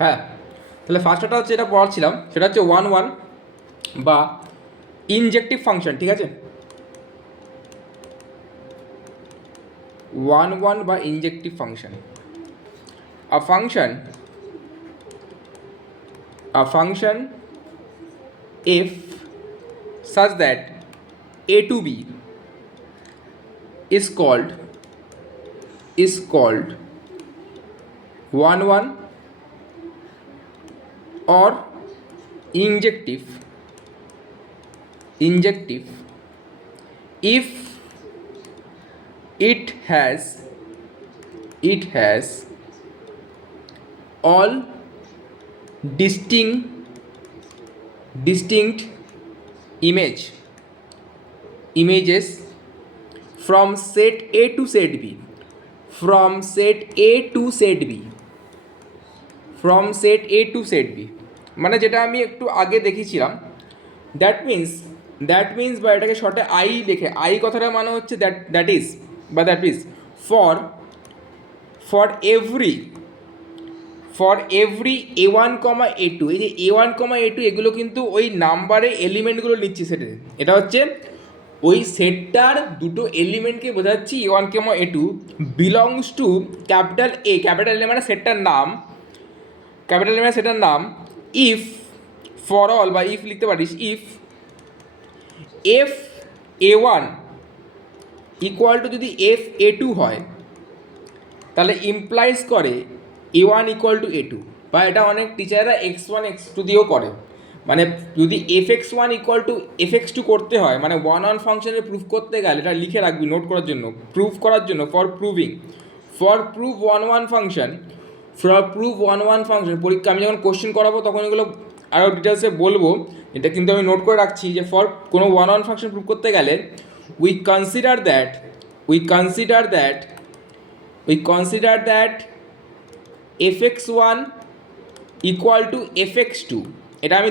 হ্যাঁ, তাহলে ফার্স্টটা হচ্ছে এটা পড়াচ্ছিলাম, সেটা হচ্ছে 1 1 বা ইনজেক্টিভ ফাংশন। ঠিক আছে, 1 1 বা ইনজেক্টিভ function. A function if such that a to b is called 1 1 or injective if it has all distinct images from set A to set B, from set A to set B, from set A to set B, মানে যেটা আমি একটু আগে দেখিয়েছিলাম। That means বা এটাকে শর্টে I লিখে, আই কথাটা মানে হচ্ছে that is for every A1, A2, এই যে A1, A2 এগুলো কিন্তু ওই নাম্বারে এলিমেন্টগুলো নিচ্ছে সেটে। এটা হচ্ছে ওই সেটটার দুটো এলিমেন্টকে বোঝাচ্ছি, A1, A2 belongs to capital A, capital A মানে সেটটার নাম, ইফ ফর অল বা ইফ লিখতে পারিস, ইফ A1 ইকুয়াল টু যদি A2 হয়, তাহলে ইমপ্লাইজ করে A1 ইকুয়াল টু A2, বা এটা অনেক টিচাররা x1 x2 দিয়েও করে। মানে যদি fx1 ইকুয়াল টু fx2 করতে হয়, মানে 1 1 ফাংশনে প্রুফ করতে গেলে, এটা লিখে রাখবি নোট করার জন্য, প্রুফ করার জন্য, ফর প্রুভ 1 1 ফাংশন, পরীক্ষা আমি যখন কোশ্চেন করাবো তখন এগুলো আরও ডিটেলসে বলবো। এটা কিন্তু আমি নোট করে রাখছি যে ফর কোনো 1 1 ফাংশন প্রুভ করতে গেলে we consider that fx1 equal to fx2, এটা আমি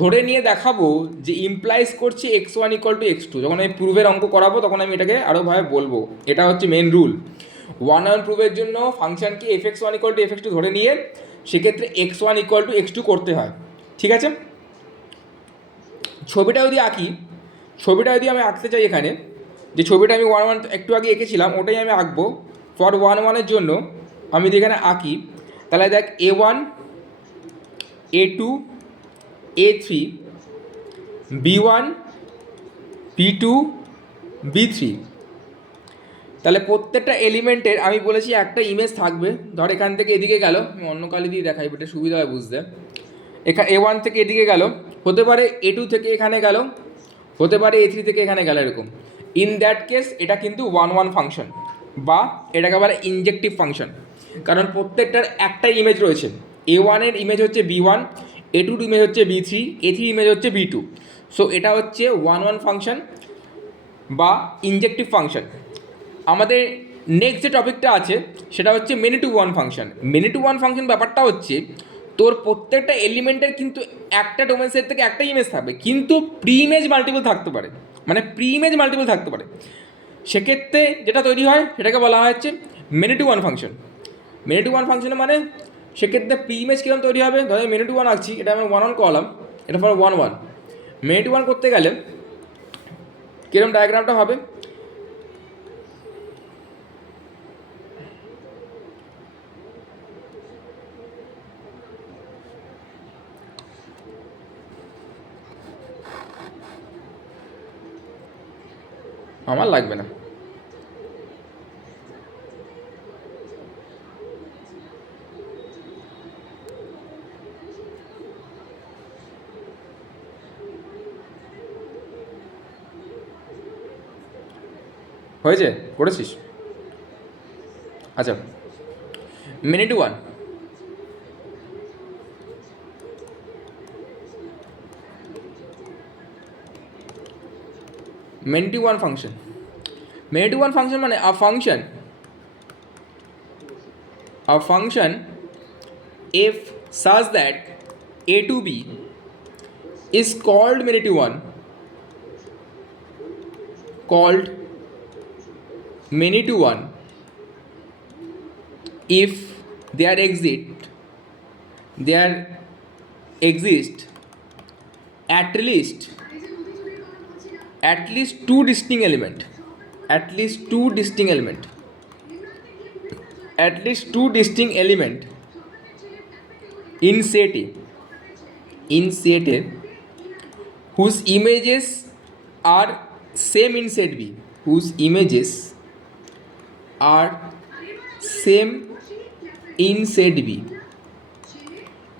ধরে নিয়ে দেখাবো যে ইমপ্লাইজ করছে x1 ইকুয়াল টু x2। যখন আমি প্রুভের অঙ্ক করাবো তখন আমি এটাকে আরোভাবে বলবো। এটা হচ্ছে মেন রুল। 1 1 প্রুভের জন্য ফাংশনকে fx1 ইকুয়াল টু fx2 ধরে নিয়ে সেক্ষেত্রে x1 ইকুয়াল টু x2 করতে হয়। ঠিক আছে, ছবিটা যদি আমি আঁকতে চাই, এখানে যে ছবিটা আমি 1 1 একটু আগে এঁকেছিলাম ওটাই আমি আঁকবো ফর 1 1 এর জন্য। আমি যদি এখানে আঁকি, তাহলে দেখ A1, A2, A3, B1, B2, B3, তাহলে প্রত্যেকটা এলিমেন্টের আমি বলেছি একটা ইমেজ থাকবে। ধর এখান থেকে এদিকে গেল, আমি অন্য কালি দিয়ে দেখাই, এটা সুবিধা হয় বুঝতে। A1 থেকে এদিকে গেল, হতে পারে A2 থেকে এখানে গেল, হতে পারে A3 থেকে এখানে গেল, এরকম। ইন দ্যাট কেস এটা কিন্তু 1 1 ফাংশন, বা এটাকে বলে ইনজেক্টিভ ফাংশন, কারণ প্রত্যেকটার একটা ইমেজ রয়েছে। A1 এর ইমেজ হচ্ছে B1, A2 ইমেজ হচ্ছে B3, A3 ইমেজ হচ্ছে B2। সো এটা হচ্ছে 1 1 ফাংশন বা ইনজেক্টিভ ফাংশন। আমাদের নেক্সট যে টপিকটা আছে সেটা হচ্ছে মেনি টু ওয়ান ফাংশন। ব্যাপারটা হচ্ছে তোর প্রত্যেকটা এলিমেন্টের কিন্তু একটা ডোমেন সেট থেকে একটা ইমেজ থাকবে, কিন্তু প্রি ইমেজ মাল্টিপল থাকতে পারে। সেক্ষেত্রে যেটা তৈরি হয় সেটাকে বলা হচ্ছে মেনি টু ওয়ান ফাংশন। মানে সেক্ষেত্রে প্রি ইমেজ কীরকম তৈরি হবে, ধরো আমি মেনি টু ওয়ান আঁকছি, এটা আমি 1 1 করলাম, এটা ফর 1 1। মেনি টু ওয়ান করতে গেলে কীরকম ডায়াগ্রামটা হবে, আমার লাগবে না। হয়েছে, করেছিস? আচ্ছা, মেনি টু ওয়ান ফাংশন মানে a function if such that a to b is called many to one if there exist there exist at least two distinct element, at least two distinct element in set A whose images are same in set B, whose images are same in set B।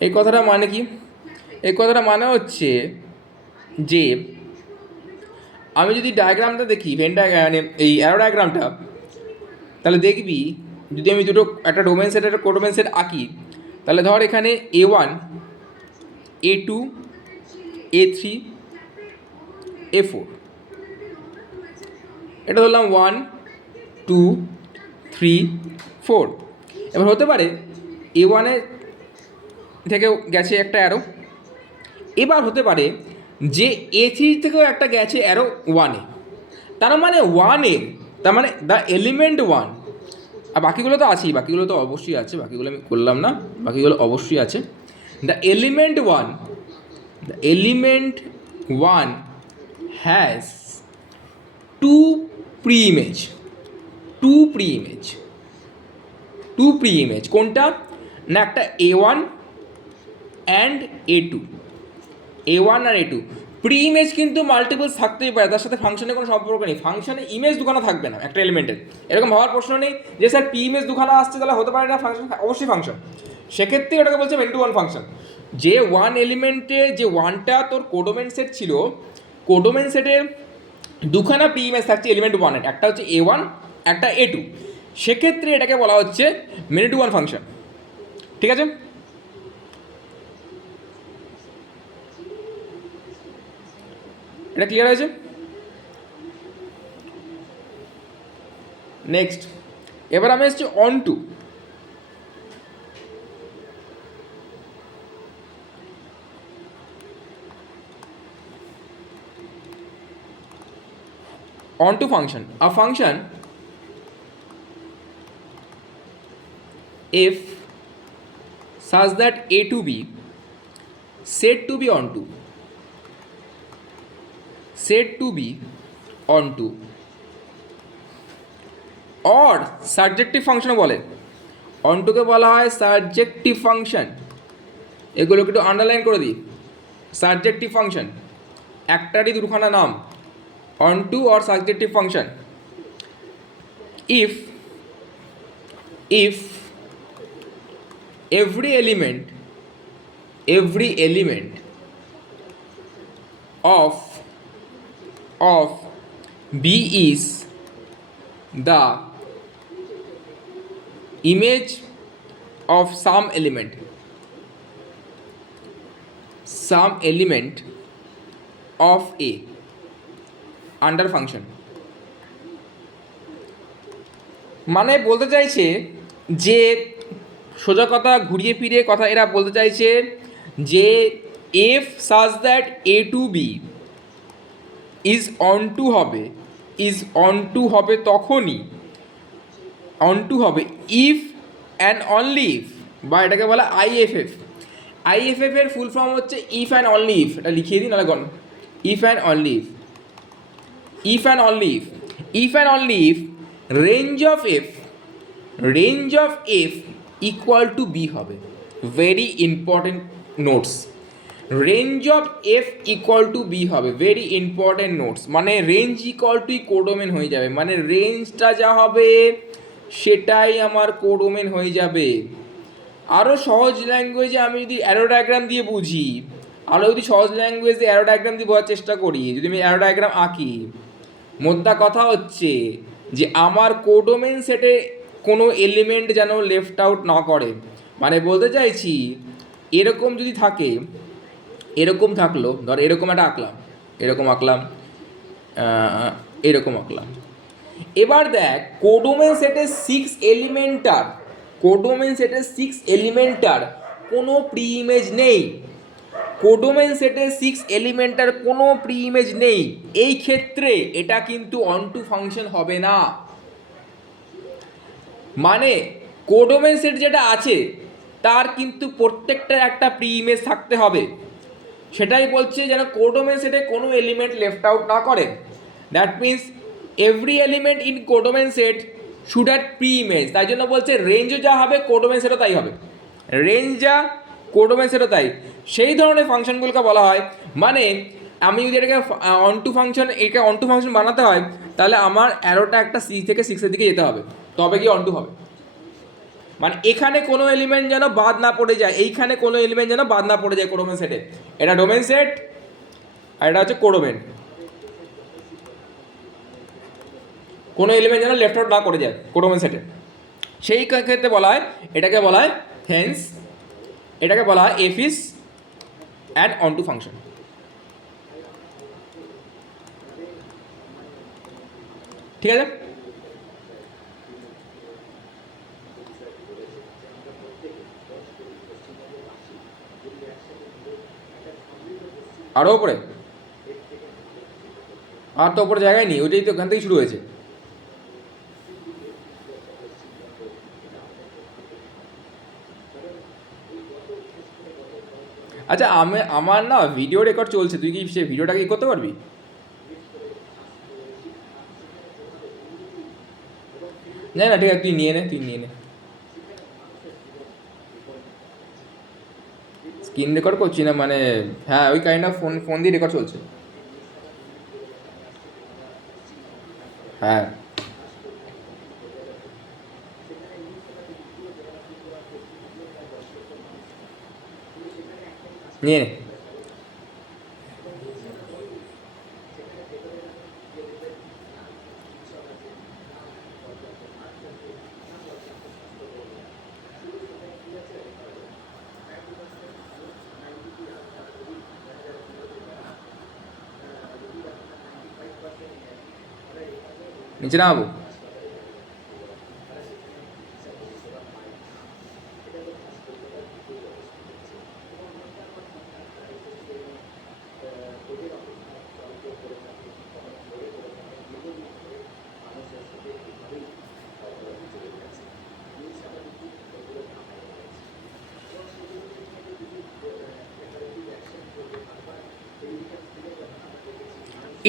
এই কথাটা মানে কি? এই কথাটা মানে হচ্ছে যে আমি যদি ডায়াগ্রামটা দেখি, মানে এই অ্যারো ডায়াগ্রামটা, তাহলে দেখবি যদি আমি দুটো একটা ডোমেন সেট একটা কোডোমেন সেট আঁকি, তাহলে ধর এখানে A1 A2 A3 A4, এটা ধরলাম 1 2 3 4। এবার হতে পারে A1 থেকেও গেছে একটা অ্যারো, এবার হতে পারে যে A3 থেকেও একটা গেছে অ্যারো 1-এ, তার মানে 1-এ, তার মানে দ্য এলিমেন্ট 1, আর বাকিগুলো তো আছেই, বাকিগুলো তো অবশ্যই আছে, বাকিগুলো আমি করলাম না, বাকিগুলো অবশ্যই আছে। The element 1 has two preimage, কোনটা না, একটা A1 অ্যান্ড A2, A1 আর A2। প্রি ইমেজ কিন্তু মাল্টিপলস থাকতেই পারে, তার সাথে ফাংশনের কোনো সম্পর্ক নেই, ফাংশনে ইমেজ দুখানা থাকবে না একটা এলিমেন্টের, এরকম ভাবার প্রশ্ন নেই যে স্যার পি ইমেজ দুখানা আসছে তাহলে হতে পারে না ফাংশন, অবশ্যই ফাংশন। সেক্ষেত্রে ওটাকে বলছে মেন টু ওয়ান ফাংশন। যে ওয়ান এলিমেন্টে যে ওয়ানটা তোর কোডোমেন সেট ছিল, কোডোমেন সেটের দুখানা পি ইমেজ থাকছে এলিমেন্ট 1-এর, একটা হচ্ছে A1 একটা A2, সেক্ষেত্রে এটাকে বলা হচ্ছে মেনি টু ওয়ান ফাংশন। ঠিক আছে? এটা ক্লিয়ার হয়েছে? নেক্সট, এবার আমি এসেছি onto. onto function, a function if such that A to B said to be onto or subjective ফাংশনও বলে, অনটুকে বলা হয় সাবজেক্টিভ ফাংশন, এগুলোকে একটু আন্ডারলাইন করে দিই। সাবজেক্টিভ ফাংশন একটারই দুখানা নাম, onto or subjective function if every element of B is the image of some element of A under function. মানে বলতে চাইছে যে, সোজা কথা ঘুরিয়ে ফিরে কথা এরা বলতে চাইছে যে F such that A to B is onto হবে তখনই, ইফ অ্যান্ড অনলি ইফ, বা এটাকে বলা IFF। এর ফুল ফর্ম হচ্ছে ইফ অ্যান্ড অনলি ইফ, এটা লিখিয়ে দিই নাহলে if and only if range of f equal to b হবে। Very important notes, range of F equal to B হবে, ভেরি ইম্পর্টেন্ট নোটস। মানে রেঞ্জ ইকুয়াল টু কোডোমেন হয়ে যাবে, মানে রেঞ্জটা যা হবে সেটাই আমার কোডোমেন হয়ে যাবে। আরও সহজ ল্যাঙ্গুয়েজে আমি যদি অ্যারো ডায়াগ্রাম দিয়ে বুঝি, আরও যদি সহজ ল্যাঙ্গুয়েজে অ্যারো ডায়াগ্রাম দিয়ে বোঝার চেষ্টা করি, যদি আমি অ্যারো ডায়াগ্রাম আঁকি, মোদ্দা কথা হচ্ছে যে আমার কোডোমেন সেটে কোনো এলিমেন্ট যেন লেফট আউট না করে। মানে বলতে চাইছি এরকম যদি থাকে, এরকম থাকলো, ধর এরকম একটা আঁকলাম, এরকম আঁকলাম, এবার দেখ কোডোমেন সেটের 6 এলিমেন্টার কোনো প্রি ইমেজ নেই, এই ক্ষেত্রে এটা কিন্তু অনটু ফাংশন হবে না। মানে কোডোমেন সেট যেটা আছে তার কিন্তু প্রত্যেকটার একটা প্রি ইমেজ থাকতে হবে। সেটাই বলছে যেন কোডোমেন সেটে কোনো এলিমেন্ট লেফট আউট না করে। That means every element in codomain set should have pre image. তাই জন্য বলছে রেঞ্জও যা হবে কোডোমেন সেটও তাই হবে, রেঞ্জ যা কোডোমেন সেটও তাই। সেই ধরনের ফাংশনগুলোকে বলা হয়, মানে আমি যদি এটাকে অন টু ফাংশন, এটাকে অন টু ফাংশন বানাতে হয় তাহলে আমার অ্যারোটা একটা 6 থেকে 6 দিকে যেতে হবে, তবে গিয়ে অন টু হবে। মানে এখানে কোনো এলিমেন্ট যেন বাদ না পড়ে যায়, এইখানে কোনো এলিমেন্ট যেন বাদ না পড়ে যায় কোডোমেন সেটে। এটা ডোমেন সেট আর এটা হচ্ছে কোডোমেন। কোনো এলিমেন্ট যেন লেফট আউট না করে যায় কোডোমেন সেটে, সেই ক্ষেত্রে বলা হয়, এটাকে বলা হয় হেন্স, এটাকে বলা হয় F is an onto function. ঠিক আছে, আরও ওপরে, আর তো ওপরে জায়গায় নেই, ওইটাই তো ওখান থেকেই শুরু হয়েছে। আচ্ছা আমার না ভিডিও রেকর্ড চলছে, তুই কি সে ভিডিওটাকে ই করতে পারবি? না না ঠিক আছে, তুই নিয়ে নে, তুই নিয়ে নে। স্ক্রিন রেকর্ড করছি না মানে, হ্যাঁ ওই কাইন্ড অফ ফোন ফোন দিয়ে রেকর্ড চলছে। হ্যাঁ নিয়ে নে। নিচে নামাবো?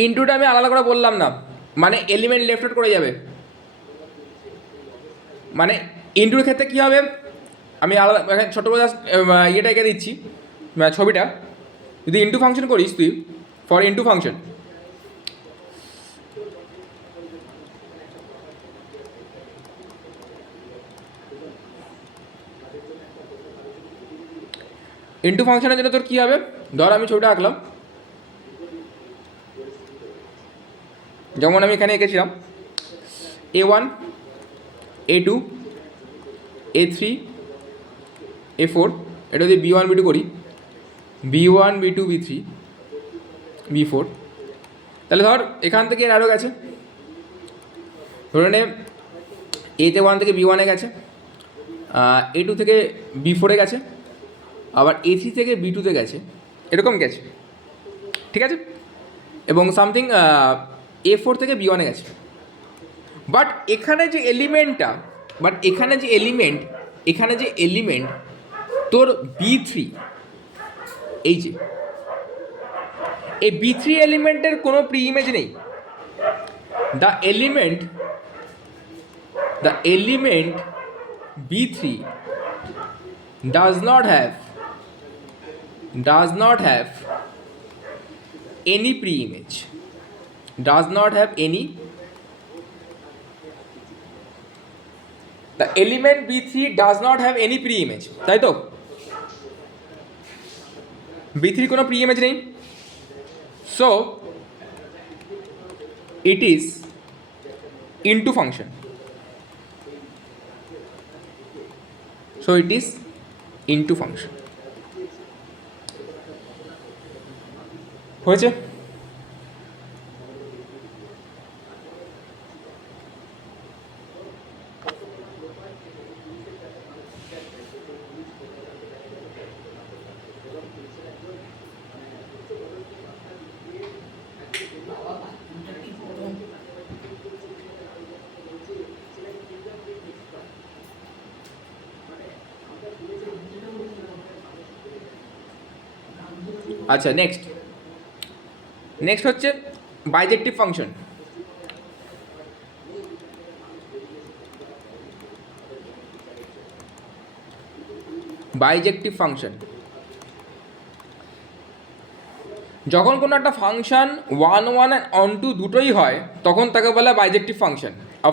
ইনটুটা আমি আলাদা করে বললাম না, মানে এলিমেন্ট লেফট আউট করে যাবে। মানে ইনটুর ক্ষেত্রে কী হবে, আমি আলাদা এখানে ছোটো করে ইয়েটা এঁকে দিচ্ছি, ছবিটা। যদি ইনটু ফাংশন করিস তুই, ফর ইনটু ফাংশন, ইনটু ফাংশনের জন্য তোর কী হবে, ধর আমি ছবিটা আঁকলাম, যেমন আমি এখানে এঁকেছিলাম A1 A2 A3 A4, এটা যদি B1 B2 করি, B1 B2 B3 B4, তাহলে ধর এখান থেকে এর আরও গেছে, ধরে নে এতে 1 থেকে B1 এ গেছে, A2 থেকে B4 এ গেছে, আবার A3 থেকে B2 তে গেছে, এরকম গেছে। ঠিক আছে, এবং সামথিং A4 থেকে B1 এ গেছে। বাট এখানে যে এলিমেন্টটা, এখানে যে এলিমেন্ট তোর B3, এই যে এই B3 এলিমেন্টের কোনো প্রি ইমেজ নেই। The element B3 does not have any pre-image, does not have any, the element B3 does not have any pre-image, তাই তো? B3 কোনো pre-image নেই, so it is into function, হয়েছে? আচ্ছা নেক্সট হচ্ছে বাইজেক্টিভ ফাংশন। বাইজেক্টিভ ফাংশন, যখন কোনো একটা ফাংশন 1 1 অ্যান্ড অন টু দুটোই হয় তখন তাকে বলা বাইজেক্টিভ function. A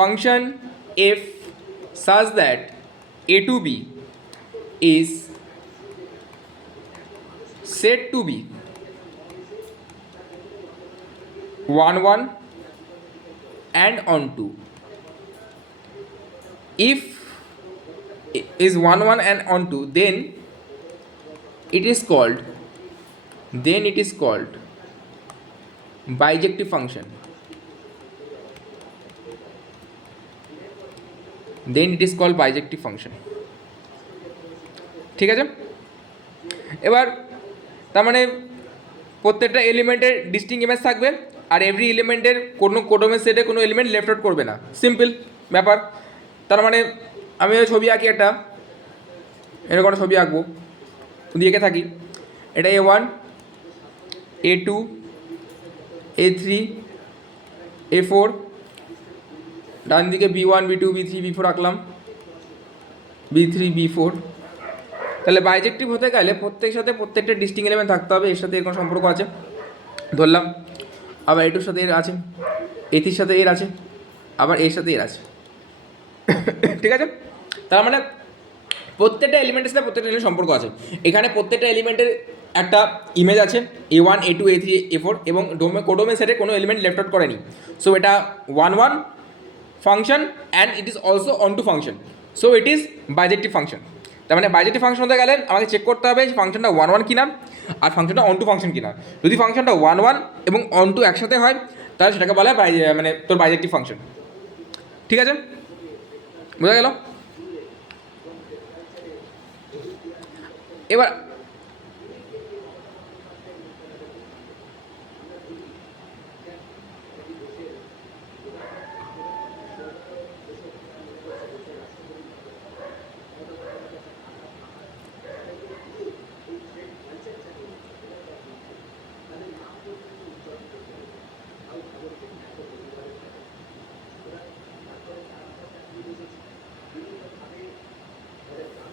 function f such that a to b is said to be 1 1 and onto. If it is 1 1 and onto, then it is called bijective function. Then it is called bijective function. ঠিক আছে, এবার তার মানে প্রত্যেকটা এলিমেন্টের distinct image থাকবে আর every এলিমেন্টের কোনো কোডোমের সেটে কোনো এলিমেন্ট লেফট আউট করবে না, সিম্পল ব্যাপার। তার মানে আমি ছবি আঁকি, একটা এরকম একটা ছবি আঁকবো, দিয়ে এঁকে থাকি, এটা A1 A2 A3 A4, ডান দিকে B1 B2 B3 B4 আঁকলাম, B3 B4। তাহলে বাইজেক্টিভ হতে গেলে প্রত্যেকের সাথে প্রত্যেকটা ডিস্টিংক্ট এলিমেন্ট থাকতে হবে, এর সাথে এর কোনো সম্পর্ক আছে ধরলাম, আবার এটুর সাথে এর আছে, এটির সাথে এর আছে, আবার এর সাথে এর আছে, ঠিক আছে। তার মানে প্রত্যেকটা এলিমেন্টের সাথে প্রত্যেকটা এলিমেন্টের সম্পর্ক আছে। এখানে প্রত্যেকটা এলিমেন্টের একটা ইমেজ আছে A1 A2 A3 A4 এবং কোডোমেন সেটে কোনো এলিমেন্ট লেফট আউট করেনি। সো এটা 1 1 function and it is also onto function, so it is bijective function. তার মানে বাইজেক্টিভ ফাংশন হতে গেলে আমাকে চেক করতে হবে ফাংশনটা 1 1 কিনা আর ফাংশনটা অন টু ফাংশন কিনা। যদি ফাংশনটা 1 1 এবং অন টু একসাথে হয় তাহলে সেটাকে বলা হয় মানে তোর বাইজেক্টিভ ফাংশন, ঠিক আছে, বোঝা গেল? এবার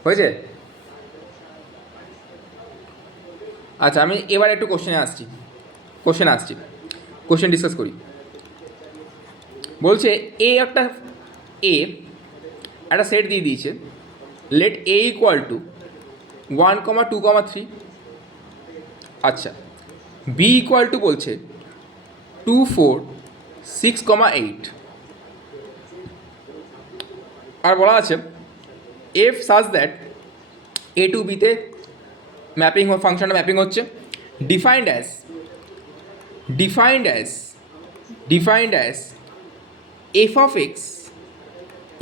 হয়েছে? আচ্ছা, আমি এবার একটু কোশ্চেন ডিসকাস করি। বলছে একটা সেট দিয়ে দিয়েছে, লেট A ইকুয়াল টু 1 2 3। আচ্ছা, B ইকুয়াল টু বলছে 2 4 6 8। আর বলা আছে F such that A to বিতে ম্যাপিং ফাংশনটা ম্যাপিং হচ্ছে, defined as f of x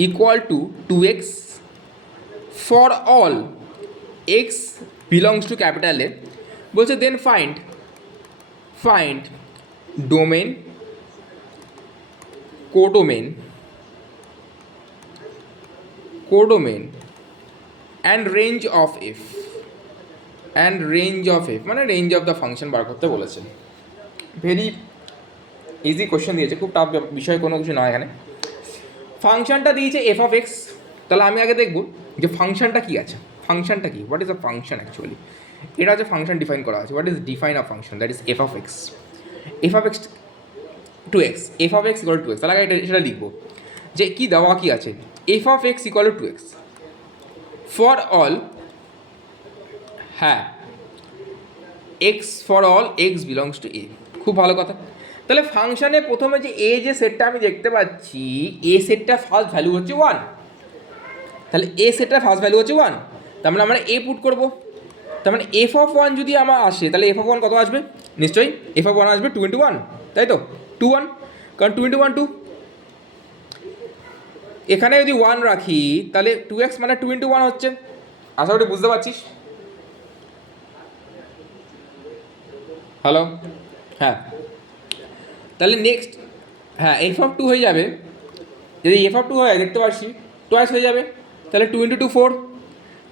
equal to 2x for all x belongs to capital A। বলছে then find domain, codomain and range of f মানে range of the function বার করতে বলেছে। Very easy question দিয়েছে, খুব tough বিষয় কোনো কিছু নয় এখানে। ফাংশনটা দিয়েছে এফ অফ এক্স, তাহলে আমি আগে দেখব যে ফাংশনটা কী আছে, ফাংশনটা কী, what is a function actually. এটা হচ্ছে ফাংশন ডিফাইন করা আছে, what is define a function, that is f of x to x, f of x equal to x. তাহলে আগে সেটা লিখবো যে কী দেওয়া কী আছে, f of x equal to x for all, হ্যাঁ, x for all x belongs to A. খুব ভালো কথা। তাহলে ফাংশানে প্রথমে যে এ যে সেটটা আমি দেখতে পাচ্ছি, এ সেটটা ফার্স্ট ভ্যালু হচ্ছে 1, তাহলে এ সেটটা ফার্স্ট ভ্যালু হচ্ছে 1, তার মানে আমরা এ পুট করবো। তার মানে এফ অফ 1 যদি আমার আসে তাহলে এফ অফ 1 কত আসবে, নিশ্চয়ই এফ অফ 1 আসবে 2 × 1, তাই তো 2 1, কারণ 2 × 1 2। এখানে যদি 1 রাখি তাহলে 2x মানে 2 × 1 হচ্ছে, আশা করি বুঝতে পারছিস। হ্যালো, হ্যাঁ, তাহলে নেক্সট, হ্যাঁ, এফ অফ 2 হয়ে যাবে, যদি এফ অফ 2 হয় দেখতে পাচ্ছি টোয়াইস হয়ে যাবে, তাহলে 2 × 2 4,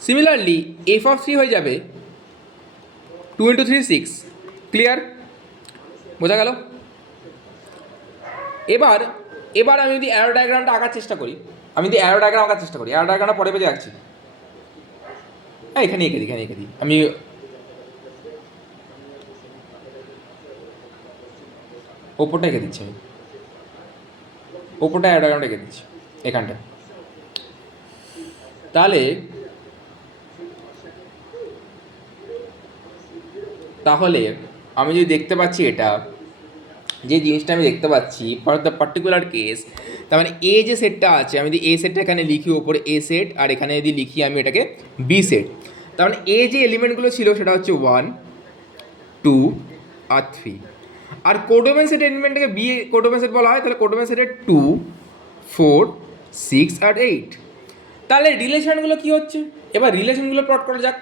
সিমিলারলি এফ অফ থ্রি হয়ে যাবে 2 × 3 6। ক্লিয়ার? বোঝা গেল? এবার এবার আমি যদি অ্যারো ডায়াগ্রামটা আঁকার চেষ্টা করি, অ্যারো ডায়াগ্রামটা পরে পেজে আঁকছি। হ্যাঁ, এখানে এঁকে দিই আমি ওপরটা এঁকে দিচ্ছি, ওপরটা অ্যারো ডায়াগ্রামটা এঁকে দিচ্ছি এখানটা। তাহলে আমি যদি দেখতে পাচ্ছি এটা, যে জিনিসটা আমি দেখতে পাচ্ছি ফর দ্য পার্টিকুলার কেস, তার মানে এ যে সেটটা আছে, আমি যদি এ সেটটা এখানে লিখি ওপরে এ সেট, আর এখানে যদি লিখি আমি এটাকে বি সেট, তার মানে এ যে এলিমেন্টগুলো ছিল সেটা হচ্ছে 1 2 আর 3, আর কোডোমেন সেট এলিমেন্টটাকে বি কোডোমেন সেট বলা হয়। তাহলে কোডোমেন সেটের 2 4 6 আর 8। তাহলে রিলেশনগুলো কী হচ্ছে, এবার রিলেশনগুলো প্লট করা যাক।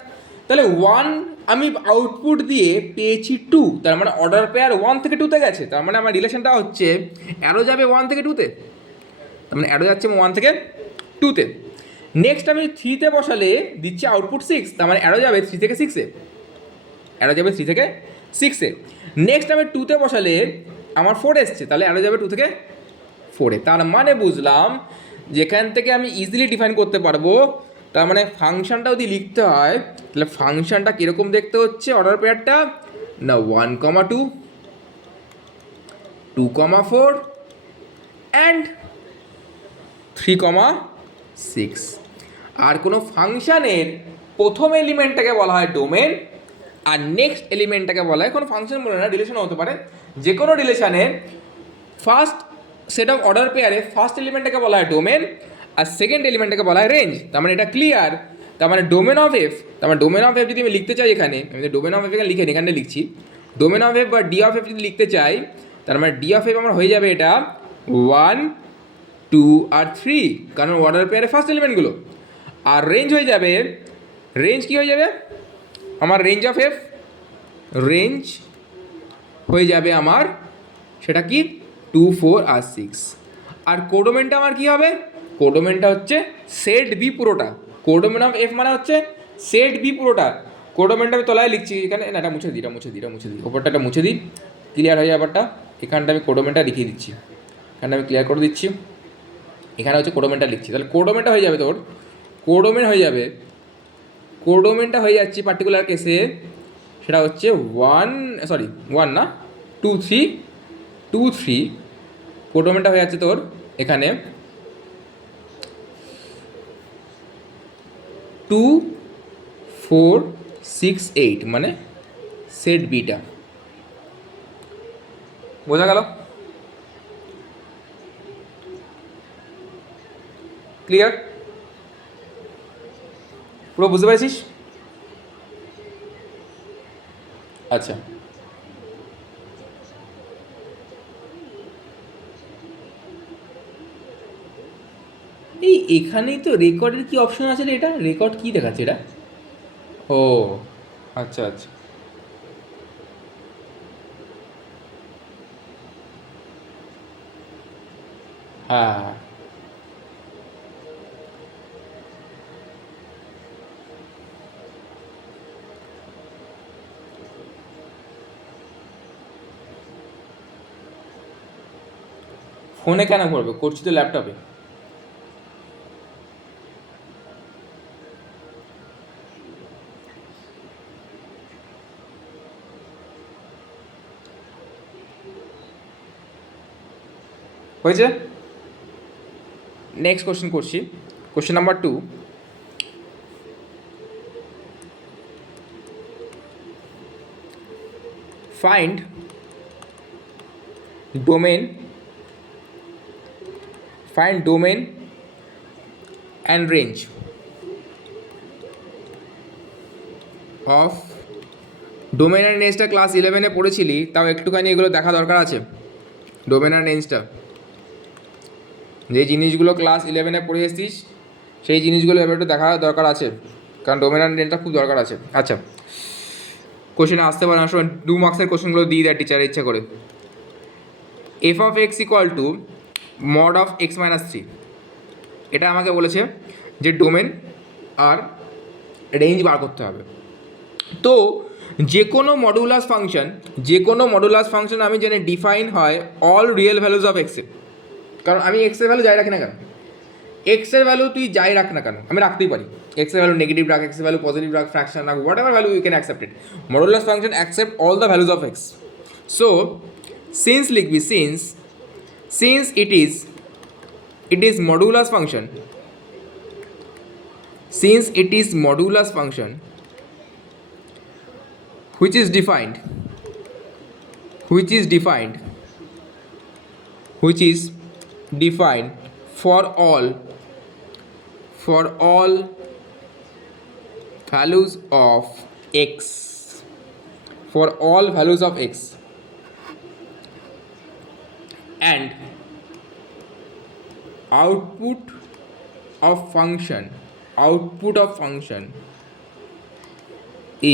তাহলে 1 আমি আউটপুট দিয়ে পেয়েছি 2, তার মানে অর্ডার পেয়ার 1 থেকে 2তে গেছে, তার মানে আমার রিলেশনটা হচ্ছে অ্যারো যাবে 1 থেকে 2তে, তার মানে অ্যারো যাচ্ছে 1 থেকে 2তে। নেক্সট আমি 3তে বসালে দিচ্ছি আউটপুট 6, তার মানে অ্যারো যাবে 3 থেকে 6-এ, নেক্সট আমি 2তে বসালে আমার 4 এসছে, তাহলে অ্যারো যাবে 2 থেকে 4-এ। তার মানে বুঝলাম যেখান থেকে আমি ইজিলি ডিফাইন করতে পারবো, তার মানে ফাংশনটা যদি লিখতে হয় তাহলে ফাংশনটা কীরকম দেখতে হচ্ছে অর্ডার পেয়ারটা, না 1, 2 2, 4 অ্যান্ড 3, 6। আর কোনো ফাংশানের প্রথম এলিমেন্টটাকে বলা হয় ডোমেন, আর নেক্সট এলিমেন্টটাকে বলা হয়, কোনো ফাংশন বলে না, রিলেশন হতে পারে, যে কোনো রিলেশনের ফার্স্ট সেট অফ অর্ডার পেয়ারে ফার্স্ট এলিমেন্টটাকে বলা হয় ডোমেন, আর সেকেন্ড এলিমেন্টটাকে বলা হয় রেঞ্জ। তার মানে এটা ক্লিয়ার। তার মানে ডোমেন অফ এফ, তার মানে ডোমেন অফ এফ যদি আমি লিখতে চাই এখানে, আমি ডোমেন অফ এফ এখানে এখানে লিখছি, ডোমেন অফ এফ বা ডি অফ এফ যদি লিখতে চাই, তার মানে ডি অফ এফ আমার হয়ে যাবে এটা 1 2 আর 3, কারণ অর্ডার পেয়ারে ফার্স্ট এলিমেন্টগুলো। আর রেঞ্জ হয়ে যাবে, রেঞ্জ কী হয়ে যাবে আমার, রেঞ্জ অফ এফ, রেঞ্জ হয়ে যাবে আমার সেটা কি 2 4 আর 6। আর কোডোমেনটা আমার কী হবে, কোডোমেনটা হচ্ছে সেট বি পুরোটা, কোডোমেন অফ এফ মানে হচ্ছে সেট বি পুরোটা। কোডোমেনটা আমি তলায় লিখছি এখানে, না এটা মুছে দিই, ওপরটা একটা মুছে দিই, ক্লিয়ার হয়ে যাবারটা। এখানটা আমি কোডোমেনটা লিখিয়ে দিচ্ছি, এখানটা আমি ক্লিয়ার করে দিচ্ছি, এখানে হচ্ছে কোডোমেনটা লিখছি। তাহলে কোডোমেনটা হয়ে যাবে তোর, কোডোমেনটা হয়ে যাচ্ছে পার্টিকুলার কেসে, সেটা হচ্ছে 1 না 2 3, কোডোমেনটা হয়ে যাচ্ছে তোর এখানে 2 4 6 8, মানে সেট বিটা। বোঝা গেল? ক্লিয়ার? পুরো বুঝতে পেরেছিস? আচ্ছা, এখানেই তো রেকর্ডের কি অপশন আছে রে, এটা রেকর্ড কি দেখাচ্ছে এটা? ও আচ্ছা, হ্যাঁ ফোনে কেন করবে, করছি তো ল্যাপটপে। হয়েছে? নেক্সট কোশ্চেন করছি, question number 2। Find domain and range of, domain and রেঞ্জটা ক্লাস 11-এ পড়েছিলি, তাও একটুখানি এগুলো দেখা দরকার আছে। ডোমেন অ্যান্ড রেঞ্জটা, যে জিনিসগুলো ক্লাস 11-এ পড়ে এসেছিস সেই জিনিসগুলো এবার একটু দেখা দরকার আছে, কারণ ডোমেন অ্যান্ড রেঞ্জটা খুব দরকার আছে। আচ্ছা, কোশ্চেনে আসতে পারে অনেক সময় 2 মার্কসের কোশ্চেনগুলো দিয়ে দেয় টিচারের ইচ্ছা করে। F of x equal two mod of x minus 3, এটা আমাকে বলেছে যে ডোমেন আর রেঞ্জ বার করতে হবে। তো যে কোনো মডুলাস ফাংশন আমি জানি ডিফাইন হয় অল রিয়েল ভ্যালুজ অফ এক্সে। কারণ আমি এক্সের ভ্যালু যাই রাখি না কেন, এক্সের ভ্যালু তুই যাই রাখ না কেন আমি রাখতেই পারি। এক্সের ভ্যালু নেগেটিভ রাখ, এক্সের ভ্যালু পজিটিভ রাখ, ফ্র্যাকশন রাখ, whatever value you can accept it. Modulus function accept all the values of X. So since লিখবি, since it is modulus function, since it is modulus function which is defined for all values of x, for all values of x, and output of function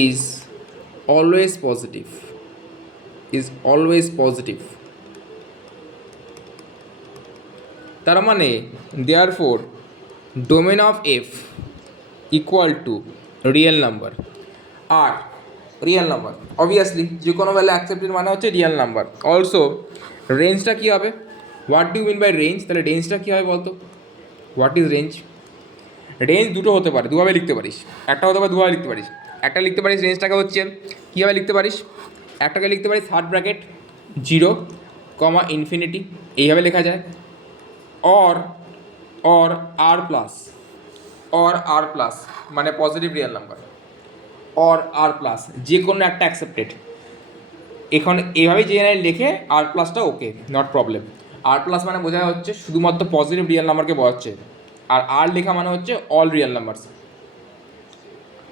is always positive, তার মানে therefore domain of f equal to real number, আর real number obviously যে কোনো value accepted মানে হচ্ছে real number. Also রেঞ্জটা কী হবে, what do mean by range, তাহলে রেঞ্জটা কী হবে বলতো, হোয়াট ইজ রেঞ্জ? রেঞ্জ দুটো হতে পারে, দুভাবে লিখতে পারিস, একটা হতে পারে দুভাবে লিখতে পারিস। একটা লিখতে পারিস রেঞ্জটাকে হচ্ছে কীভাবে লিখতে পারিস, একটাকে লিখতে পারিস থার্ড ব্র্যাকেট 0, ইনফিনিটি, এইভাবে লেখা যায়। অর আর প্লাস মানে positive real number, or R plus যে কোনো একটা অ্যাকসেপ্টেড। এখন এভাবেই জেনারেল লিখে আর প্লাসটা ওকে, নট প্রবলেম। আর প্লাস মানে বোঝা হচ্ছে শুধুমাত্র পজিটিভ রিয়েল নাম্বারকে বোঝাচ্ছে, আর আর লেখা মানে হচ্ছে অল রিয়েল নাম্বারস।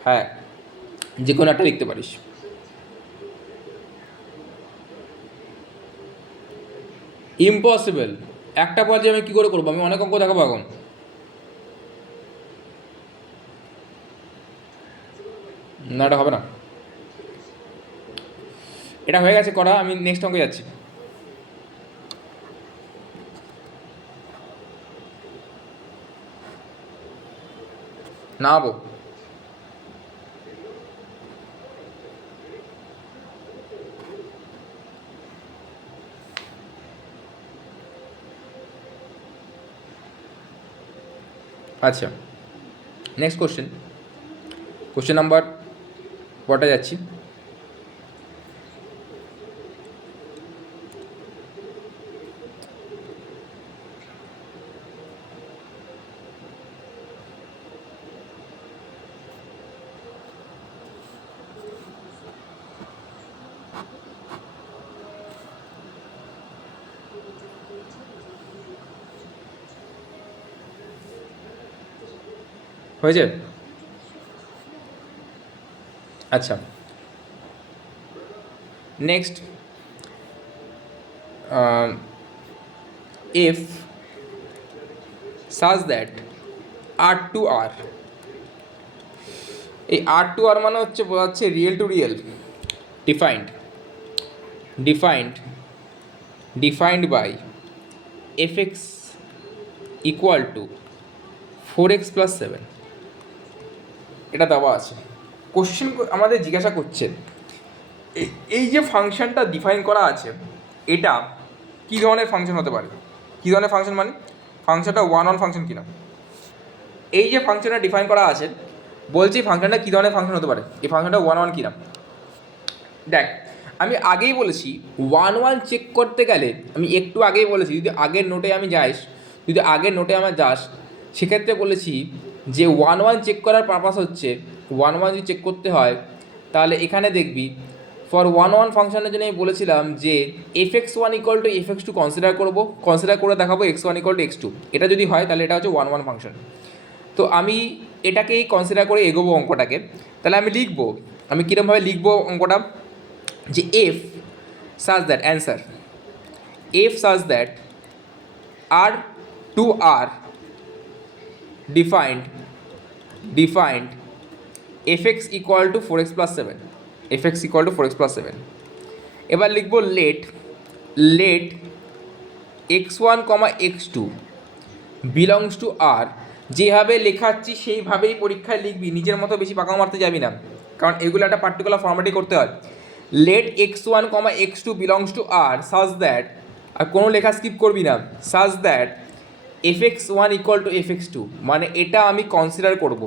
হ্যাঁ, যে কোনো একটা লিখতে পারিস। ইম্পসিবল একটা পর্যায়ে আমি কী করে করবো, আমি অনেক অঙ্ক দেখাবো এখন। না এটা হবে না, এটা হয়ে গেছে করা, আমি নেক্সট অঙ্কে যাচ্ছি। না আবো আচ্ছা, নেক্সট কোশ্চেন নাম্বার কটা যাচ্ছি, হয়েছে? আচ্ছা, next if such that r to r, এই r to r মানে হচ্ছে বোঝাচ্ছে real to real, defined by fx equal to 4x + 7, এটা দেওয়া আছে। কোশ্চেন আমাদের জিজ্ঞাসা করছে এই যে ফাংশনটা ডিফাইন করা আছে এটা কী ধরনের ফাংশন হতে পারে। কী ধরনের ফাংশন মানে ফাংশনটা ওয়ান ফাংশন কিনা। এই যে ফাংশনটা ডিফাইন করা আছে বলছি ফাংশনটা কী ধরনের ফাংশন হতে পারে, এই ফাংশনটা ওয়ান কিনা। দেখ আমি আগেই বলেছি ওয়ান চেক করতে গেলে, আমি একটু আগেই বলেছি যদি আগের নোটে আমার যাস সেক্ষেত্রে বলেছি যে ওয়ান চেক করার পারপাস হচ্ছে ওয়ান যদি চেক করতে হয় তাহলে এখানে দেখবি ফর ওয়ান ফাংশনের জন্য আমি বলেছিলাম যে fx1 = fx2 কনসিডার করে দেখাবো x1 = x2, এটা যদি হয় তাহলে এটা হচ্ছে ওয়ান ফাংশন। তো আমি এটাকেই কনসিডার করে এগোবো অঙ্কটাকে। তাহলে আমি কীরকমভাবে লিখবো অঙ্কটা, যে f such that r to r defined fx equal to 4x plus 7, এবার লিখবো let x1, x2 belongs to r যেভাবে লেখাচ্ছি সেইভাবেই পরীক্ষায় লিখবি, নিজের মতো বেশি পাকা মারতে যাবি না, কারণ এগুলো একটা পার্টিকুলার ফর্ম্যাটে করতে হয়। Late x1, x2 belongs to আর সাজ দ্যাট, আর কোনো লেখা স্কিপ করবি না, such that fx1 equal to fx2, মানে এটা আমি কনসিডার করব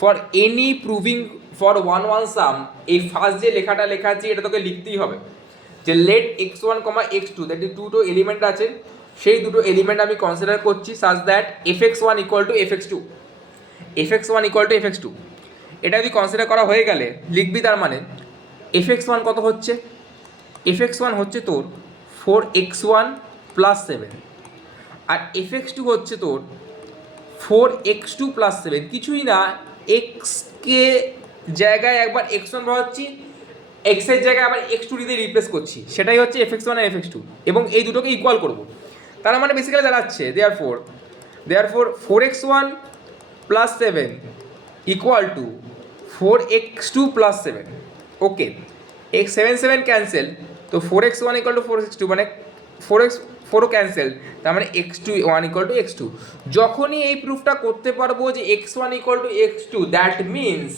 for any proving for one some. এই ফার্স্ট যে লেখাটা লেখা আছে এটা তোকে লিখতেই হবে, যে লেট x1, x2 দ্যাট দুটো এলিমেন্ট আছে, সেই দুটো এলিমেন্ট আমি কনসিডার করছি such that fx1 equal to fx2, fx1 equal to fx2। এটা যদি কনসিডার করা হয়ে গেলে লিখবি, তার মানে fx1 কত হচ্ছে, fx1 হচ্ছে তোর 4x1 প্লাস 7, আর fx2 হচ্ছে তোর 4x2 প্লাস 7। কিছুই না, এক্সকে জায়গায় একবার x1 বসাচ্ছি, এক্সের জায়গায় আবার x2 দিয়ে রিপ্লেস করছি, সেটাই হচ্ছে fx1 আর fx2, এবং এই দুটোকে ইকুয়াল করব। তার মানে বেসিক্যালি দাঁড়াচ্ছে therefore 4x1 plus 7 equal to 4x2 plus 7। Okay, x 7 cancel, তো 4x1 ইকুয়াল টু 4x2, মানে 4 ক্যান্সেল, তার মানে x1 ইকুয়াল টু x2। যখনই এই প্রুফটা করতে পারবো যে x1 equal to x2, that means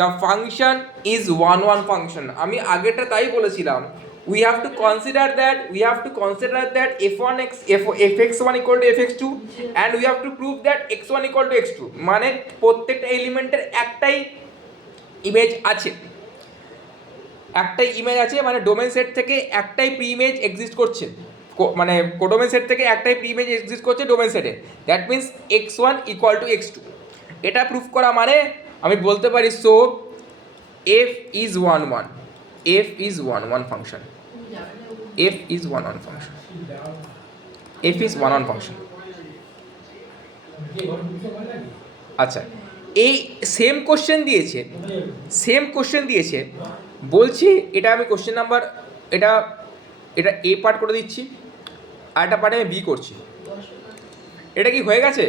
the function is one function. আমি আগেটা তাই বলেছিলাম, we have to consider that fx1 equal to fx2 and we have to prove that x1 equal to x2, মানে প্রত্যেকটা এলিমেন্টের একটাই ইমেজ আছে, মানে domain set থেকে একটাই প্রি ইমেজ এক্সিস্ট করছে, মানে কোডোমেন সেট থেকে একটাই প্রি ইমেজ এক্সিস্ট করছে ডোমেন সেটে, that means x1 equal to x2। এটা প্রুফ করা মানে আমি বলতে পারি so f is one function, f is one function। আচ্ছা, এই সেম কোশ্চেন দিয়েছে, বলছি এটা আমি কোশ্চেন নাম্বার এটা এ পার্ট করে দিচ্ছি, আর একটা পার্টে আমি বি করছি। এটা কি হয়ে গেছে?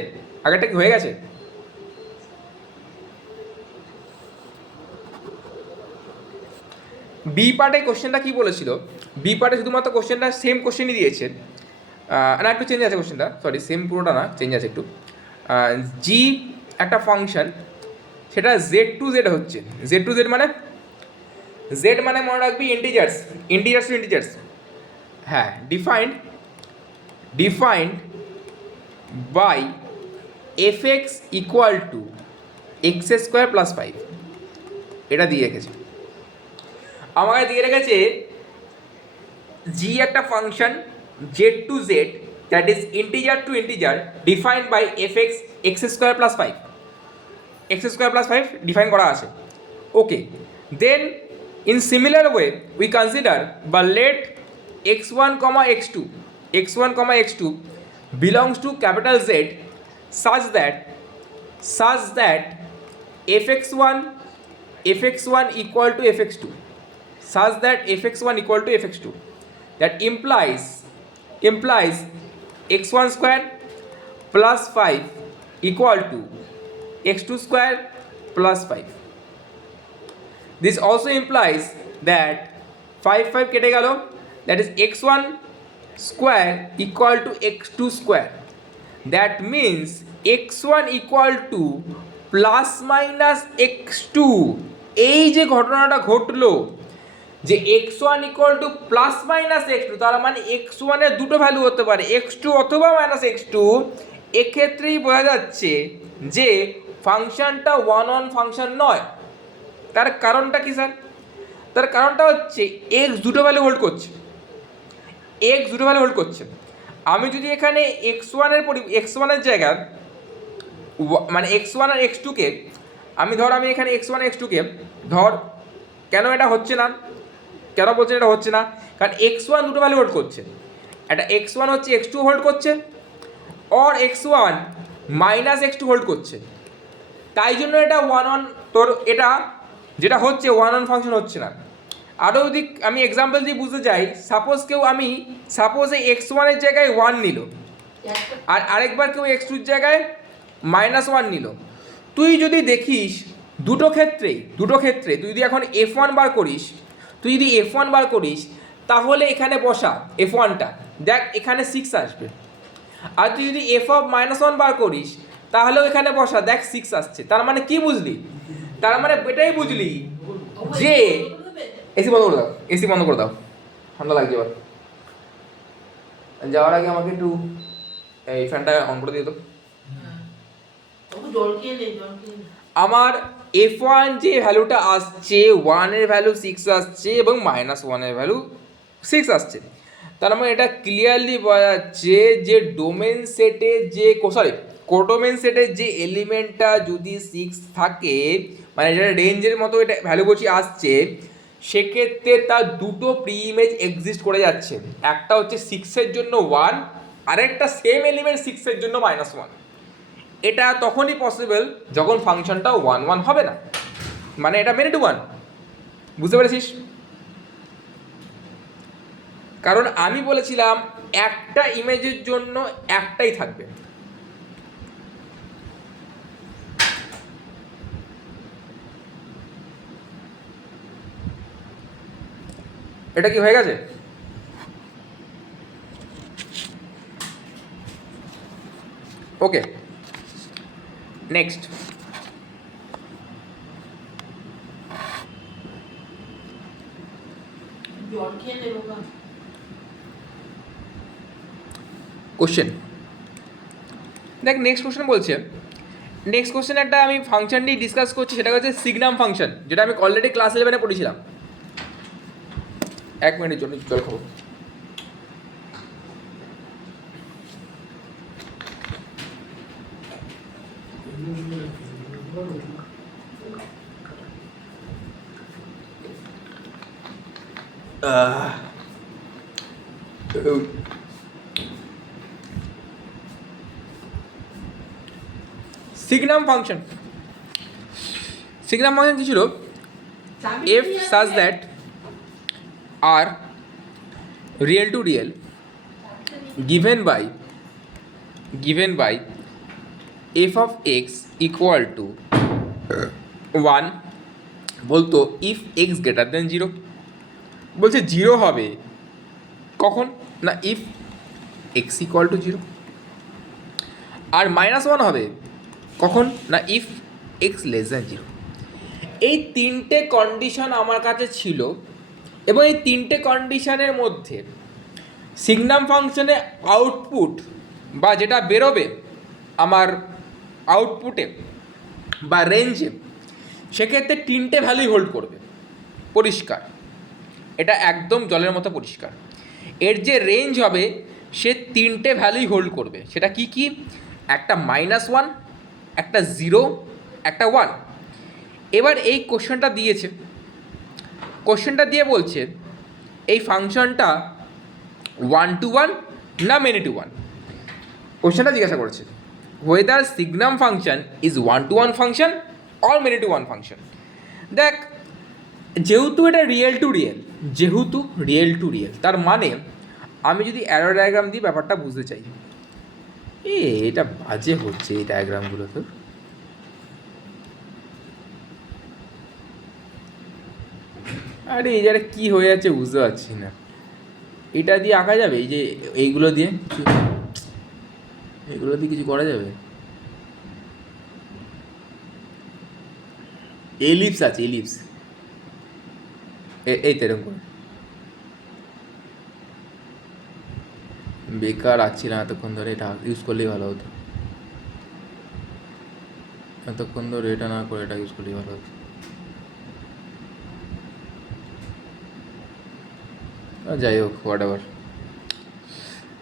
আগেরটা কি হয়ে গেছে? বি পার্টে কোশ্চেনটা কী বলেছিল, বি পার্টে শুধুমাত্র কোশ্চেনটা সেম কোশ্চেনই দিয়েছে, না একটু চেঞ্জ আছে কোশ্চেনটা, সরি সেম পুরোটা না, চেঞ্জ আছে একটু। জি একটা ফাংশন, সেটা z হচ্ছে, z মানে মনে রাখবি ইন্টিজার্স টু ইন্টিজার্স, হ্যাঁ, defined by fx equal to x² plus 5, এটা দিয়ে রেখেছে, আমাকে দিয়ে রেখেছে জি একটা function z that is integer to integer defined by fx x² plus 5, x² plus 5 define করা আছে। Okay, then in similar way we consider বা let x1, x2 belongs to capital Z such that fx1 equal to fx2, such that fx1 equal to fx2, that implies x1 square plus 5 equal to x2 square plus 5. This also implies that 5 কেটে গেল, that is x1 square equal to x2 square, that means x1 equal to plus minus x2। এই যে ঘটনাটা ঘটলো যে x1 equal to plus minus x2, তার মানে x1 এর দুটো ভ্যালু হতে পারে, x2 অথবা মাইনাস x2। এক্ষেত্রেই বোঝা যাচ্ছে যে ফাংশনটা ওয়ান ফাংশন নয়। তার কারণটা কি স্যার? তার কারণটা হচ্ছে এক্স দুটো ভ্যালু হোল্ড করছে, আমি যদি এখানে x1 এর জায়গায় মানে x1 আর x2কে আমি এখানে x1 x2কে কেন এটা হচ্ছে না, কেন বলছে এটা হচ্ছে না? কারণ x1 দুটো ভ্যালু হোল্ড করছে, একটা x1 হচ্ছে x2 হোল্ড করছে, or x1 minus x2 hold করছে, তাই জন্য এটা তোর এটা যেটা হচ্ছে ওয়ান ফাংশন হচ্ছে না। আরও যদি আমি এক্সাম্পল দিয়ে বুঝতে চাই, সাপোজ এই x1 এর জায়গায় 1 নিল, আর আরেকবার কেউ x2 এর জায়গায় -1 নিল, তুই যদি দেখিস দুটো ক্ষেত্রে তুই যদি এখন f1 বার করিস, তাহলে এখানে বসা f1টা, দেখ এখানে 6 আসবে। আর তুই যদি f(-1) বার করিস, তাহলেও এখানে বসা, দেখ 6 আসছে, তার মানে কি বুঝলি? তার মানে এটাই বুঝলি যে এসি বন্ধ করে দাও, এসি বন্ধ করে দাও, ঠান্ডা লাগছে এবার। যাওয়ার আগে আমাকে একটু এই ফ্যানটা অন করে দিয়ে দাও। আমার F1 যে ভ্যালুটা আসছে, 1 এর ভ্যালু 6 আসছে এবং -1 এর ভ্যালু 6 আসছে। তার মানে এটা ক্লিয়ারলি বোঝা যাচ্ছে যে ডোমেন সেটে যে কোডোমেন সেটের যে এলিমেন্টটা যদি 6 থাকে, মানে যেটা রেঞ্জের মতো এটা ভ্যালু বলছি আসছে, সেক্ষেত্রে তার দুটো প্রি ইমেজ এক্সিস্ট করে যাচ্ছে। একটা হচ্ছে 6-এর জন্য 1, আরেকটা সেম এলিমেন্ট 6-এর জন্য -1। এটা তখনই পসিবল যখন ফাংশনটা 1 1 হবে না, মানে এটা মেনি টু 1। বুঝতে পেরেছিস? কারণ আমি বলেছিলাম একটা ইমেজের জন্য একটাই থাকবে। এটা কি হয়ে গেছে? ওকে, নেক্সট। কোশ্চেন দেখ, নেক্সট কোশ্চেন বলছে, নেক্সট কোশ্চেন একটা আমি ফাংশন নিয়ে ডিসকাস করছি, সেটা হচ্ছে সিগনাম ফাংশন, যেটা আমি অলরেডি ক্লাস 11-এ পড়েছিলাম। 1 মিনিটের জন্য জল খাবো। সিগনাম ফাংশন কি ছিল? F such that R real to real given by f of x equal to 1 বলতো if x greater than 0। বলছে 0 হবে কখন না, if x equal to 0। আর -1 হবে কখন না, if x less than 0। এই তিনটে কন্ডিশন আমার কাছে ছিল, এবং এই তিনটে কন্ডিশনের মধ্যে সিগনাম ফাংশনে আউটপুট বা যেটা বেরোবে আমার আউটপুটে বা রেঞ্জে, সেক্ষেত্রে তিনটে ভ্যালুই হোল্ড করবে। পরিষ্কার, এটা একদম জলের মতো পরিষ্কার। এর যে রেঞ্জ হবে সে তিনটে ভ্যালুই হোল্ড করবে। সেটা কি কি? একটা -1, একটা 0, একটা 1। এবার এই কোশ্চেনটা দিয়ে বলছে এই ফাংশনটা 1 to 1 না মেনি টু 1। কোশ্চেনটা জিজ্ঞাসা করেছে whether signum function is 1 to 1 function or many to 1 function। দেখ, যেহেতু এটা রিয়েল টু রিয়েল, তার মানে আমি যদি অ্যারো ডায়াগ্রাম দিই ব্যাপারটা বুঝতে চাই। এটা বাজে হচ্ছে এই ডায়াগ্রামগুলো তো। আরে এই জায়গায় কী হয়ে যাচ্ছে বুঝতে পারছি না। এটা দিয়ে আঁকা যাবে? এই যে এইগুলো দিয়ে কিছু করা যাবে? এলিপস আছে, এলিপস এই তো এরকম করে। বেকার আছিলাম এতক্ষণ ধরে, এটা ইউজ করলেই ভালো হতো। এতক্ষণ ধরে এটা না করে এটা ইউজ করলেই ভালো হতো। যাই হোক, হোয়াট এভার।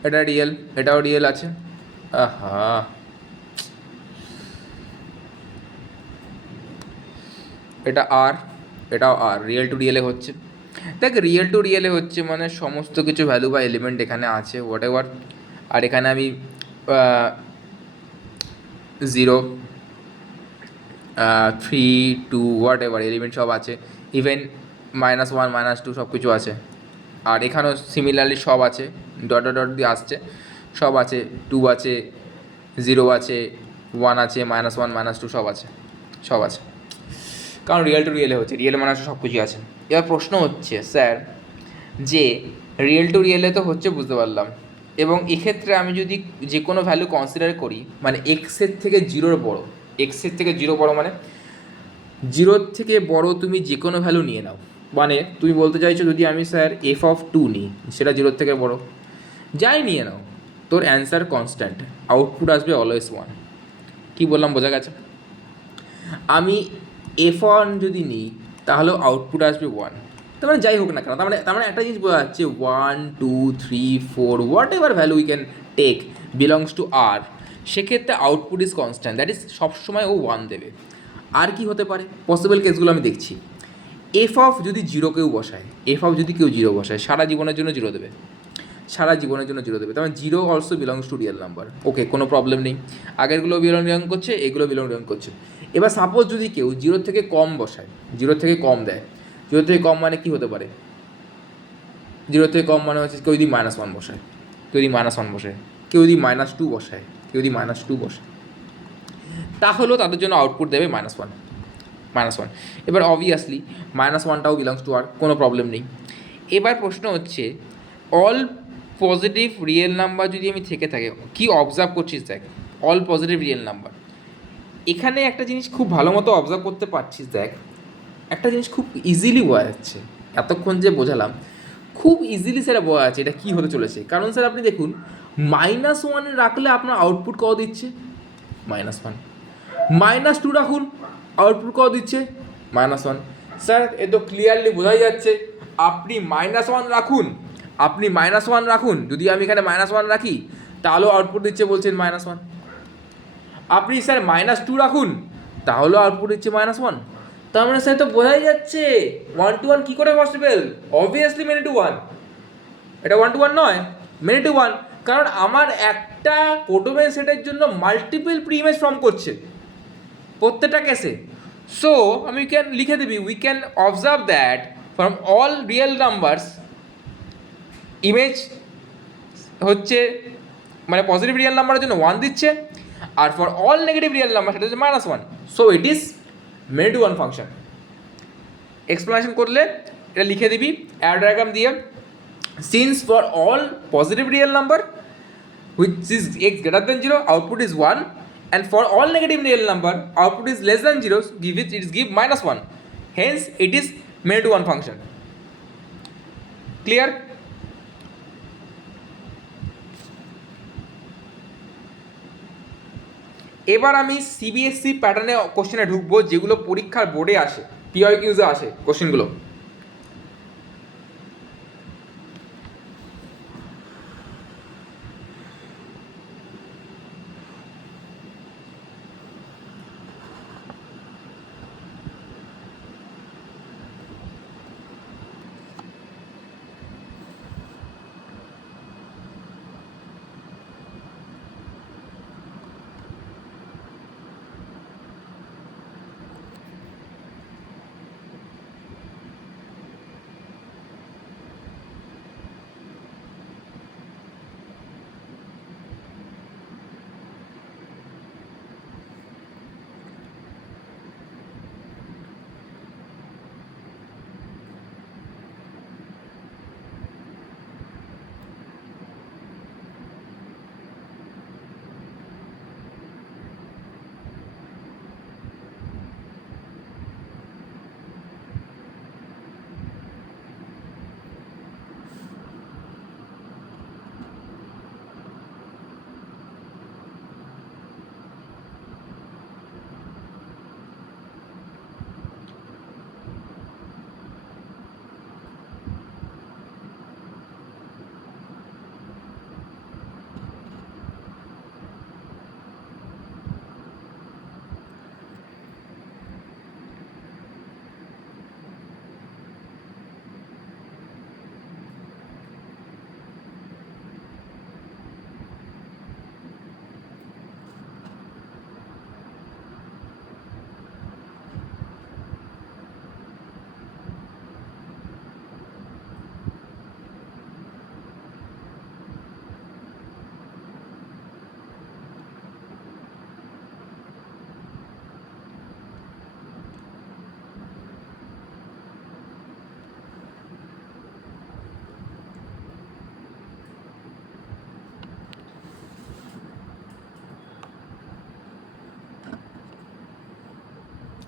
এটা রিয়েল, এটাও রিয়েল আছে। আহা, এটা আর, এটাও আর, রিয়েল টু রিয়েলে হচ্ছে। দেখ, রিয়েল টু রিয়েলে হচ্ছে মানে সমস্ত কিছু ভ্যালু বা এলিমেন্ট এখানে আছে, হোয়াট এভার। আর এখানে আমি 0, 3, 2 হোয়াট এভার এলিমেন্ট সব আছে। ইভেন -1, -2 সব কিছু আছে। আর এখানেও সিমিলারলি সব আছে, ডট ডট ডট দিয়ে আসছে, সব আছে। 2 আছে, 0 আছে, 1 আছে, -1, -2 সব আছে। কারণ রিয়েল টু রিয়েলে হচ্ছে, রিয়েল মানে সব কিছুই আছে। এবার প্রশ্ন হচ্ছে স্যার যে রিয়েল টু রিয়েলে তো হচ্ছে বুঝতে পারলাম, এবং এক্ষেত্রে আমি যদি যে কোনো ভ্যালু কনসিডার করি, মানে এক্সের থেকে জিরোর বড়, এক্সের থেকে জিরো বড় মানে জিরোর থেকে বড় তুমি যে কোনো ভ্যালু নিয়ে নাও, মানে তুমি বলতে চাইছো যদি আমি স্যার f(2) নিই, সেটা জিরোর থেকে বড়, যাই নিয়ে নাও, তোর অ্যান্সার কনস্ট্যান্ট, আউটপুট আসবে অলওয়েজ 1। কী বললাম, বোঝা গেছে? আমি f(1) যদি নিই তাহলেও আউটপুট আসবে 1। তার মানে যাই হোক না কেন, তার মানে একটা জিনিস বোঝা যাচ্ছে 1 2 3 4 whatever value we can take belongs to R, সেক্ষেত্রে output is constant, that is সবসময় ও 1 দেবে। আর কি হতে পারে পসিবল কেসগুলো আমি দেখছি। f(of) যদি জিরো কেউ বসায়, f(of) যদি কেউ জিরো বসায়, সারা জীবনের জন্য জিরো দেবে, সারা জীবনের জন্য জিরো দেবে। তার মানে zero also belongs to real number. Okay, কোনো প্রবলেম নেই, আগেরগুলো বিলং করছে, এগুলো বিলং করছে। এবার সাপোজ যদি কেউ জিরোর থেকে কম বসায়, জিরোর থেকে কম দেয়, জিরো থেকে কম মানে কি হতে পারে, জিরো থেকে কম মানে হচ্ছে কেউ যদি -1 বসায়, কেউ যদি -1 বসায়, কেউ যদি -2 বসায়, কেউ যদি -2 বসায়, তাহলেও তাদের জন্য আউটপুট দেবে -1। এবার অবভিয়াসলি -1টাও বিলংস টু আর, কোনো প্রবলেম নেই। এবার প্রশ্ন হচ্ছে অল পজিটিভ রিয়েল নাম্বার যদি আমি থেকে থাকে, কি অবজার্ভ করছিস দেখ, অল পজিটিভ রিয়েল নাম্বার, এখানে একটা জিনিস খুব ভালো মতো অবজার্ভ করতে পারছিস, দেখ একটা জিনিস খুব ইজিলি বোঝা যাচ্ছে, এতক্ষণ যে বোঝালাম খুব ইজিলি সেটা বোঝা যাচ্ছে এটা কী হতে চলেছে। কারণ স্যার আপনি দেখুন -1 রাখলে আপনার আউটপুট কত দিচ্ছে, -1, -2 রাখুন, আউটপুট কত দিচ্ছে, -1। স্যার এ তো ক্লিয়ারলি বোঝাই যাচ্ছে, আপনি -1 রাখুন, আপনি -1 রাখুন, যদি আমি এখানে -1 রাখি তাহলেও আউটপুট দিচ্ছে বলছেন -1। আপনি স্যার -2 রাখুন, তাহলেও আউটপুট দিচ্ছে -1। তার মানে স্যার তো বোঝাই যাচ্ছে 1 to 1 কী করে পসিবল, অবভিয়াসলি মেনি টু 1, এটা 1 to 1 নয়, মেনি টু 1, কারণ আমার একটা কোডোমেন সেটের জন্য মাল্টিপল প্রি ইমেজ ফর্ম করছে প্রত্যেকটা কেসে। সো আমি ক্যান লিখে দিবি, we can observe that from all real numbers image হচ্ছে মানে পজিটিভ রিয়েল নাম্বারের জন্য 1 দিচ্ছে, আর for all negative real number সেটা হচ্ছে -1। So it is many to 1 function. Explanation করলে এটা লিখে দিবি অ্যারো ডায়াগ্রাম দিয়ে, since for all positive real number which is x greater than 0 output is 1, and for all negative real number output is less than 0, give it is give -1, hence it is many to 1 function. Clear? এবার আমি CBSE প্যাটার্নে কোশ্চেনে ঢুকবো, যেগুলো পরীক্ষার বোর্ডে আসে, পিওয়াইকিউজে আসে কোশ্চেনগুলো।